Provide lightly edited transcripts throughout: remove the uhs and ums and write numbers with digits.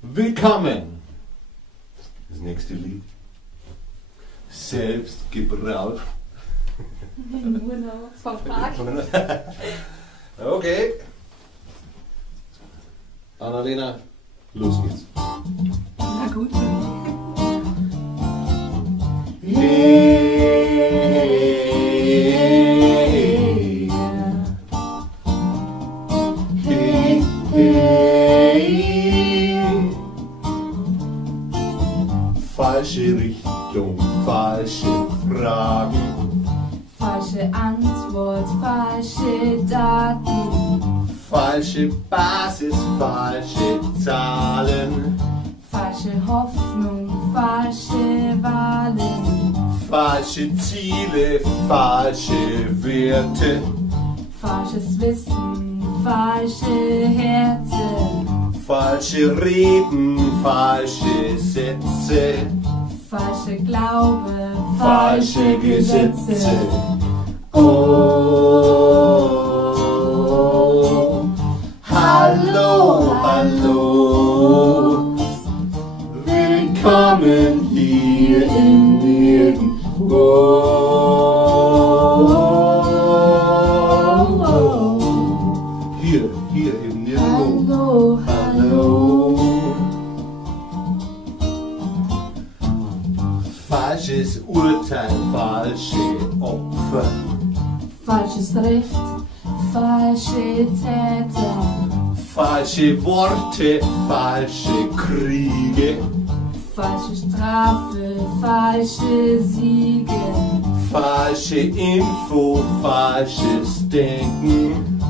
Willkommen! Das nächste Lied. Selbst gebraut. Nur noch verpackt. Okay. Annalena, los geht's. Na gut. Hey, hey, hey. Falsche Richtung, falsche Fragen. Falsche Antwort, falsche Daten. Falsche Basis, falsche Zahlen. Falsche Hoffnung, falsche Wahlen. Falsche Ziele, falsche Werte. Falsches Wissen, falsche Herzen. Falsche Reden, falsche Sätze. Falsche Glaube, Falsche Gesetze. Oh, hallo, hallo. Willkommen hier im Nirgendwo. Hier im Nirgendwo. Hallo, hallo. Falsches Urteil, falsche Opfer. Falsches Recht, falsche Täter. Falsche Worte, falsche Kriege. Falsche Strafe, falsche Siege. Falsche Info, falsches Denken.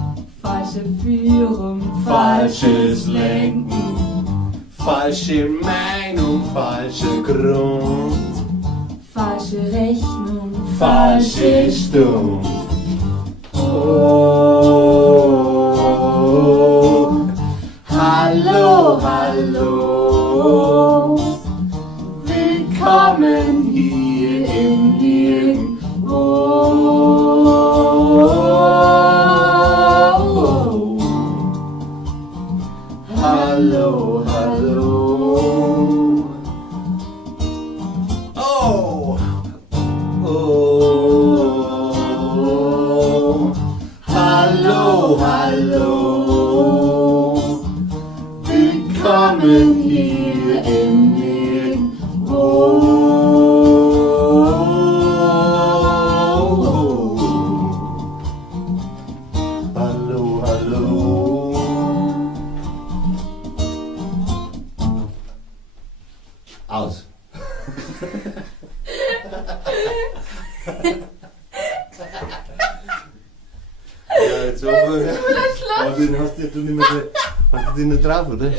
Falsche Führung, Falsches Lenken. Falsche Meinung, falscher Grund. Falsche Rechnung, Falsche Stund. Oh, hallo, hallo. Willkommen hier im Nirgendwo. Hallo, hallo. Oh, oh, hallo, hallo. Willkommen hier im Nirgendwo. Hallo, hallo. Aus. Ja, jetzt so. Das ist so der Schluss. Aber den hast du nicht mehr, hast du den nicht drauf, oder?